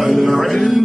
العلم.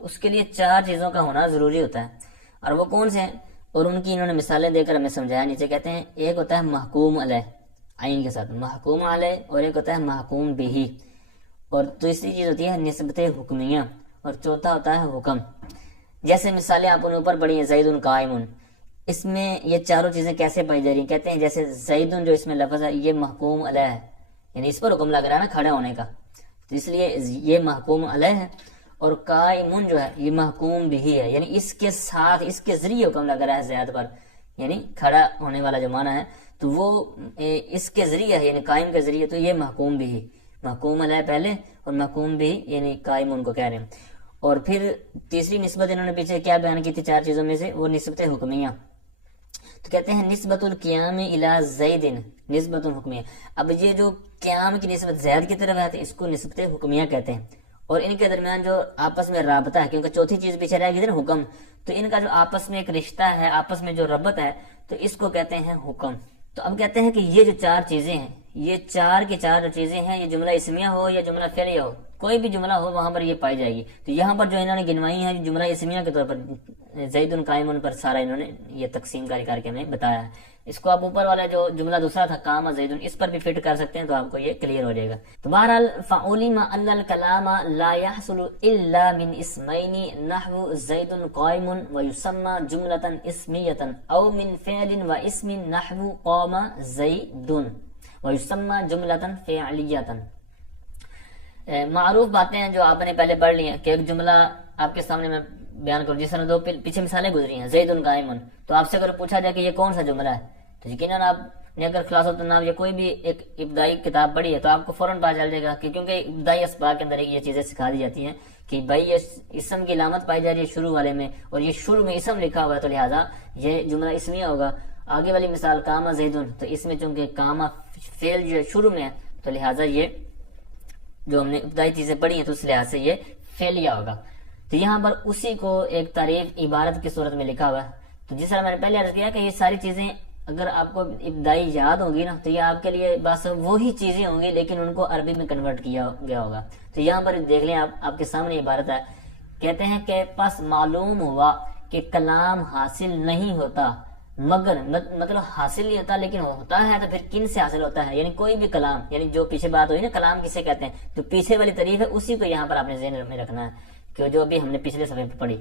اس کے لیے 4 چیزوں کا ہونا ضروری ہوتا ہے، اور وہ کون سے ہیں اور ان کی انہوں نے مثالیں دے کر ہمیں سمجھایا۔ نیچے کہتے ہیں ایک ہوتا ہے محکوم علیہ عین کے ساتھ محکوم علیہ، اور ایک ہوتا ہے محکوم بہی، اور تیسری چیز ہوتی ہے نسبت حکمیہ، اور چوتھا ہوتا ہے حکم۔ جیسے مثالیں آپ نے اوپر پڑھی ہیں زید قائم، اس میں یہ چاروں چیزیں کیسے پائی جا رہی ہیں؟ کہتے ہیں جیسے زید جو اس میں لفظ ہے یہ محکوم علیہ ہے، یعنی اس پر حکم لگ رہا ہے نا کھڑا ہونے کا، تو اس لیے یہ محکوم علیہ ہے، اور قائم جو ہے یہ محکوم بھی ہے، یعنی اس کے ساتھ اس کے ذریعے حکم لگ رہا ہے زید پر، یعنی کھڑا ہونے والا جو معنی ہے تو وہ اس کے ذریعے ہے، یعنی قائم کے ذریعے، تو یہ محکوم بھی، محکوم علیہ پہلے اور محکوم بھی یعنی قائم ان کو کہہ رہے ہیں۔ اور پھر تیسری نسبت انہوں نے پیچھے کیا بیان کی تھی 4 چیزوں میں سے، وہ نسبت حکمیہ، تو کہتے ہیں نسبت القیام الی زید نسبت حکمیہ۔ اب یہ جو قیام کی نسبت زید کی طرف ہے تو اس کو نسبت حکمیہ کہتے ہیں، اور ان کے درمیان جو آپس میں رابطہ ہے، کیونکہ چوتھی چیز پیچھے رہ گئی نا حکم، تو ان کا جو آپس میں ایک رشتہ ہے، آپس میں جو ربط ہے، تو اس کو کہتے ہیں حکم۔ تو اب کہتے ہیں کہ یہ جو 4 چیزیں ہیں، یہ 4 کی 4 جو چیزیں ہیں، یہ جملہ اسمیہ ہو یا جملہ فعلیہ ہو، کوئی بھی جملہ ہو وہاں پر یہ پائی جائے گی۔ تو یہاں پر جو انہوں نے گنوائی ہے جملہ اسمیہ کے طور پر زید قائم پر سارا انہوں نے یہ تقسیم کاری کر کے ہمیں بتایا ہے۔ اس کو آپ اوپر والا جو جملہ دوسرا تھا قام زید، اس پر بھی فٹ کر سکتے ہیں تو آپ کو یہ کلیئر ہو جائے گا۔ تو بہرحال فعلم ان الکلام لا يحصل الا من اسمین نحو زید قائم ويسمى جملة اسمیة او من فعل واسم نحو قام زید ويسمى جملة فعلیة۔ معروف باتیں ہیں جو آپ نے پہلے پڑھ لی ہیں کہ ایک جملہ آپ کے سامنے میں بیان کروں، جس طرح 2 پیچھے مثالیں گزری ہیں زید قائم، تو آپ سے اگر پوچھا جائے کہ یہ کون سا جملہ ہے تو یقیناً آپ نے اگر خلاصۃ النحو یا کوئی بھی ایک ابتدائی کتاب پڑھی ہے تو آپ کو فوراً پتہ چل جائے گا کہ کیونکہ ابتدائی اسباق کے اندر یہ چیزیں سکھا دی جاتی ہیں کہ بھائی یہ اسم کی علامت پائی جا رہی ہے شروع والے میں، اور یہ شروع میں اسم لکھا ہوا ہے تو لہٰذا یہ جملہ اسمیہ ہوگا۔ آگے والی مثال قام زید، تو اس میں چونکہ قام فعل جو شروع میں ہے تو لہٰذا یہ جو ہم نے ابتدائی چیزیں پڑھی ہیں تو اس لحاظ سے یہ فعلیہ ہوگا۔ تو یہاں پر اسی کو ایک تعریف عبارت کی صورت میں لکھا ہوا ہے۔ تو جس طرح میں نے پہلے عرض کیا کہ یہ ساری چیزیں اگر آپ کو ابتدائی یاد ہوگی نا تو یہ آپ کے لیے بس وہی چیزیں ہوں گی لیکن ان کو عربی میں کنورٹ کیا گیا ہوگا۔ تو یہاں پر دیکھ لیں آپ کے سامنے عبارت ہے، کہتے ہیں کہ پس معلوم ہوا کہ کلام حاصل نہیں ہوتا مگر مطلب حاصل نہیں ہوتا لیکن ہوتا ہے تو پھر کن سے حاصل ہوتا ہے، یعنی کوئی بھی کلام، یعنی جو پیچھے بات ہوئی نا کلام کسے کہتے ہیں، تو پیچھے والی تعریف ہے اسی کو یہاں پر آپ نے ذہن میں رکھنا ہے کہ جو ابھی ہم نے پچھلے صفحے پہ پڑھی،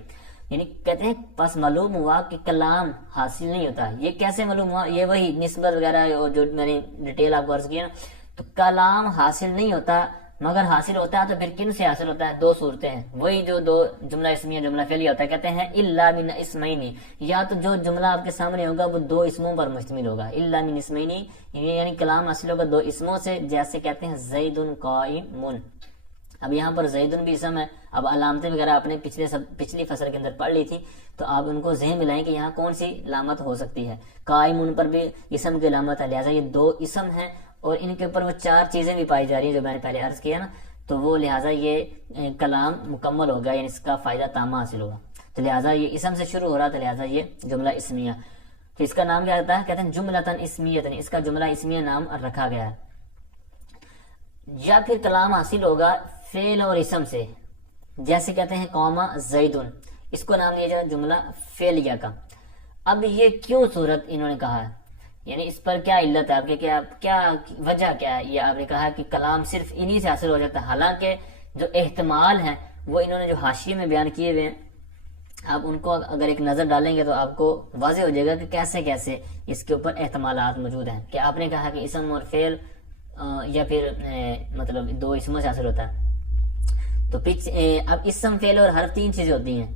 یعنی کہتے ہیں پس معلوم ہوا کہ کلام حاصل نہیں ہوتا۔ یہ کیسے معلوم ہوا؟ یہ وہی نسبت وغیرہ جو میں نے ڈیٹیل آپ کو عرض کیا نا، تو کلام حاصل نہیں ہوتا مگر حاصل ہوتا ہے تو پھر کن سے حاصل ہوتا ہے؟ 2 صورتیں ہیں، وہی جو 2 جملہ اسمیہ جملہ فعلیہ ہوتا ہے، کہتے ہیں الا من اسمین، یا تو جو جملہ آپ کے سامنے ہوگا وہ 2 اسموں پر مشتمل ہوگا، الا من اسمین، یعنی کلام حاصل ہوگا 2 اسموں سے، جیسے کہتے ہیں زید قائم۔ اب یہاں پر زید بھی اسم ہے، اب علامتیں وغیرہ آپ نے پچھلی فصل کے اندر پڑھ لی تھی تو آپ ان کو ذہن ملائیں کہ یہاں کون سی علامت ہو سکتی ہے۔ قائم ان پر بھی اسم کی علامت ہے، لہٰذا یہ 2 اسم ہیں اور ان کے اوپر وہ 4 چیزیں بھی پائی جا رہی ہیں جو میں نے پہلے عرض کیا نا، تو وہ لہٰذا یہ کلام مکمل ہوگا، یعنی اس کا فائدہ تامہ حاصل ہوگا۔ تو لہٰذا یہ اسم سے شروع ہو رہا تھا، لہٰذا یہ جملہ اسمیہ، تو اس کا نام کیا ہوتا ہے؟ کہتے ہیں جملۃ اسمیہ، اس کا جملہ اسمیہ نام رکھا گیا ہے۔ یا پھر کلام حاصل ہوگا فعل اور اسم سے، جیسے کہتے ہیں قام زید، اس کو نام دیا جائے جملہ فعلیہ کا۔ اب یہ کیوں صورت انہوں نے کہا ہے، یعنی اس پر کیا علت ہے آپ کے، کیا وجہ کیا ہے؟ یہ آپ نے کہا کہ کلام صرف انہی سے حاصل ہو جاتا ہے، حالانکہ جو احتمال ہیں وہ انہوں نے جو حاشیے میں بیان کیے ہوئے ہیں، آپ ان کو اگر ایک نظر ڈالیں گے تو آپ کو واضح ہو جائے گا کہ کیسے کیسے اس کے اوپر احتمالات موجود ہیں۔ کہ آپ نے کہا کہ اسم اور فعل یا پھر مطلب 2 اسموں سے حاصل ہوتا ہے، تو اب اسم فعل اور حرف 3 چیزیں ہوتی ہیں،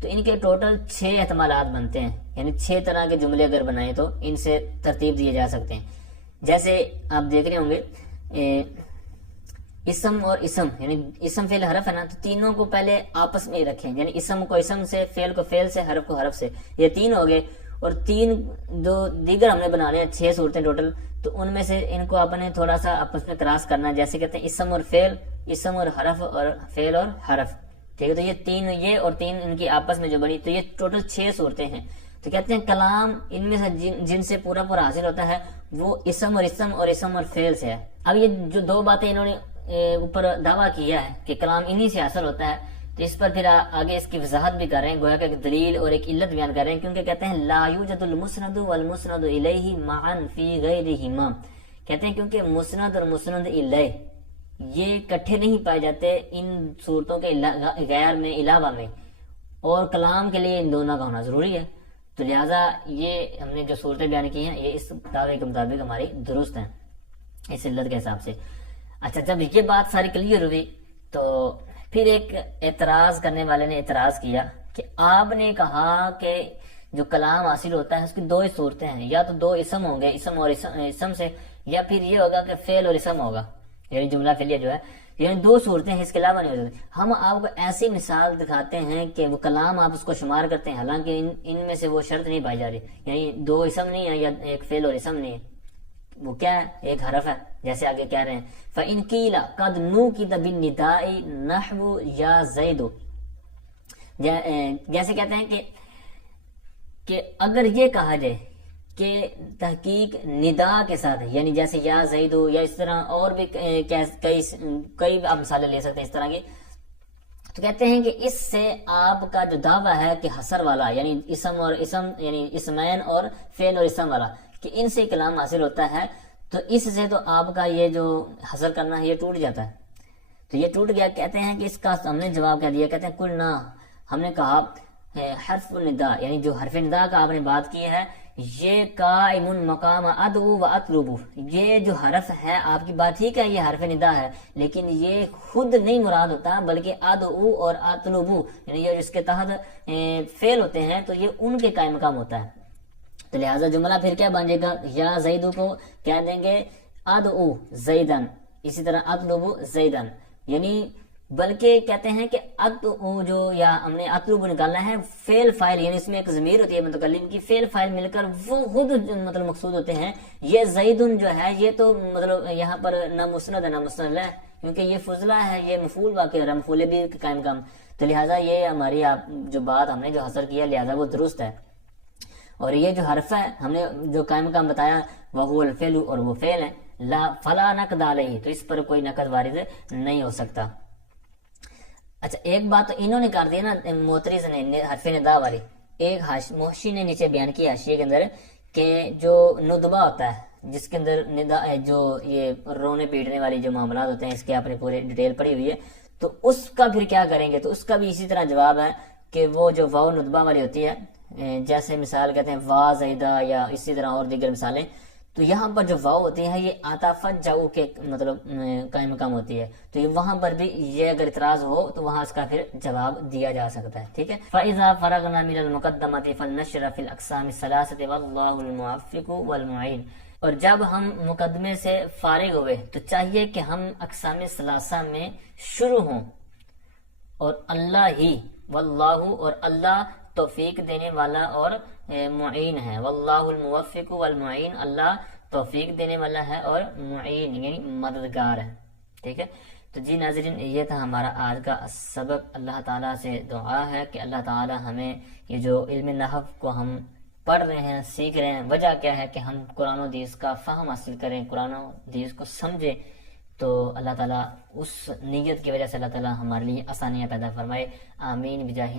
تو ان کے ٹوٹل 6 احتمالات بنتے ہیں، یعنی 6 طرح کے جملے اگر بنائیں تو ان سے ترتیب دیے جا سکتے ہیں۔ جیسے آپ دیکھ رہے ہوں گے اسم اور اسم، یعنی اسم فعل حرف ہے نا، تو تینوں کو پہلے آپس میں ہی رکھیں، یعنی اسم کو اسم سے، فعل کو فعل سے، حرف کو حرف سے، یہ 3 ہو گئے، اور 3 جو دیگر ہم نے بنانے ہیں 6 صورتیں ٹوٹل، تو ان میں سے ان کو آپ نے تھوڑا سا آپس میں کراس کرنا ہے، جیسے کہتے ہیں اسم اور فعل، اسم اور حرف، اور فعل اور حرف، ٹھیک ہے؟ تو یہ 3 یہ اور 3 ان کی آپس میں جو بنی، تو یہ ٹوٹل 6 صورتیں ہیں۔ تو کہتے ہیں کلام ان میں سے جن سے پورا حاصل ہوتا ہے وہ اسم اور فعل سے ہے۔ اب یہ جو 2 باتیں انہوں نے اوپر دعویٰ کیا ہے کہ کلام انہی سے حاصل ہوتا ہے، تو اس پر پھر آگے اس کی وضاحت بھی کر رہے ہیں، گویا کہ ایک دلیل اور ایک علت بیان کر رہے ہیں، کیونکہ کہتے ہیں لا یوجد المسند والمسند الیہ معا فی غیرہما، کہتے ہیں کیونکہ مسند اور مسند الیہ یہ اکٹھے نہیں پائے جاتے ان صورتوں کے غیر میں، علاوہ میں، اور کلام کے لیے ان دونوں کا ہونا ضروری ہے، تو لہٰذا یہ ہم نے جو صورتیں بیان کی ہیں یہ اس دعوے کے مطابق ہماری درست ہیں اس علت کے حساب سے۔ اچھا، جب یہ بات ساری کلیئر ہوئی تو پھر ایک اعتراض کرنے والے نے اعتراض کیا کہ آپ نے کہا کہ جو کلام حاصل ہوتا ہے اس کی دو ہی صورتیں ہیں، یا تو دو اسم ہوں گے، اسم اور اسم سے، یا پھر یہ ہوگا کہ فعل اور اسم ہوگا، یعنی جملہ فعلیہ جو ہے، یعنی دو صورتیں ہیں، اس کے علاوہ نہیں ہو سکتی۔ ہم آپ کو ایسی مثال دکھاتے ہیں کہ وہ کلام آپ اس کو شمار کرتے ہیں، حالانکہ ان میں سے وہ شرط نہیں پائی جا رہی، یعنی دو اسم نہیں ہے یا ایک فعل اور اسم نہیں ہے، وہ کیا ہے؟ ایک حرف ہے، جیسے آگے کہہ رہے ہیں فَإِن قِيلَ قَدْ نُوقِدَ بِالنِّدَاءِ نَحْوُ يَا زَيْدُ، جیسے کہتے ہیں کہ اگر یہ کہا جائے کہ تحقیق ندا کے ساتھ، یعنی جیسے یا زیدو، یا اس طرح اور بھی کئی آپ مثالیں لے سکتے ہیں اس طرح کی، تو کہتے ہیں کہ اس سے آپ کا جو دعویٰ ہے کہ حصر والا، یعنی اسم اور اسم، یعنی اسمین اور فعل اور اسم والا، کہ ان سے کلام حاصل ہوتا ہے، تو اس سے تو آپ کا یہ جو حصر کرنا ہے یہ ٹوٹ جاتا ہے، تو یہ ٹوٹ گیا۔ کہتے ہیں کہ اس کا ہم نے جواب کہہ دیا، کہتے ہیں قلنا، ہم نے کہا حرف الندا، یعنی جو حرف ندا کا آپ نے بات کی ہے، یہ قائم مقام ادعو و اطلب، یہ جو حرف ہے آپ کی بات ٹھیک ہے، یہ حرف ندا ہے، لیکن یہ خود نہیں مراد ہوتا، بلکہ ادعو اور اطلب، یعنی یہ جس کے تحت فعل ہوتے ہیں تو یہ ان کے قائم مقام ہوتا ہے، تو لہٰذا جملہ پھر کیا بن جائے گا؟ یا زیدو کو کہہ دیں گے ادعو زیدن، اسی طرح اطلب زیدن، یعنی بلکہ کہتے ہیں کہ ادعو جو، یا ہم نے اطلب نکالنا ہے فعل فاعل، یعنی اس میں ایک ضمیر ہوتی ہے متکلم کی، فعل فاعل مل کر وہ خود مطلب مقصود ہوتے ہیں۔ یہ زیدن جو ہے یہ تو مطلب یہاں پر نہ مسند ہے نہ مسند ہے، کیونکہ یہ فضلہ ہے، یہ مفعول واقع ہے، مفعول بھی قائم کام، تو لہٰذا یہ ہماری جو بات ہم نے جو حاصل کیا لہٰذا وہ درست ہے۔ اور یہ جو حرف ہے ہم نے جو قائم مقام بتایا وہ الفعل، اور وہ فعل ہے، لا فلا نقد علیہ، تو اس پر کوئی نقد وارد نہیں ہو سکتا۔ اچھا، ایک بات تو انہوں نے کر دی نا معترض نے، حرف ندا والی، ایک محشی نے نیچے بیان کیا حاشیے کے اندر کہ جو ندبہ ہوتا ہے جس کے اندر ندا، جو یہ رونے پیٹنے والی جو معاملات ہوتے ہیں، اس کے آپ نے پورے ڈیٹیل پڑھی ہوئی ہے، تو اس کا پھر کیا کریں گے؟ تو اس کا بھی اسی طرح جواب ہے کہ وہ جو واو ندبہ والی ہوتی ہے، جیسے مثال کہتے ہیں وا زیدہ، یا اسی طرح اور دیگر مثالیں، تو یہاں پر جو واو ہوتی ہے یہ عطافت جاؤ کے مطلب قائم مقام ہوتی ہے، تو یہ وہاں پر بھی یہ اگر اعتراض ہو تو وہاں اس کا پھر جواب دیا جا سکتا ہے، ٹھیک ہے۔ فَإِذَا فَرَغْنَا مِنَ الْمُقَدَّمَةِ فَلْنَشْرَ فِي الْأَقْسَامِ الثَّلَاثَةِ وَاللَّهُ الْمُوَفِّقُ وَالْمُعِينُ، اور جب ہم مقدمے سے فارغ ہوئے تو چاہیے کہ ہم اقسام ثلاثہ میں شروع ہوں، اور اللہ ہی، واللہ، اور اللہ توفیق دینے والا اور معین ہے، واللہ الموفق والمعین، اللہ توفیق دینے والا ہے اور معین یعنی مددگار ہے، ٹھیک ہے۔ تو جی ناظرین، یہ تھا ہمارا آج کا سبق۔ اللہ تعالیٰ سے دعا ہے کہ اللہ تعالیٰ ہمیں یہ جو علم نحو کو ہم پڑھ رہے ہیں، سیکھ رہے ہیں، وجہ کیا ہے کہ ہم قرآن و حدیث کا فہم حاصل کریں، قرآن و حدیث کو سمجھیں، تو اللہ تعالیٰ اس نیت کی وجہ سے اللہ تعالیٰ ہمارے لیے آسانیاں پیدا فرمائے، آمین بجاہ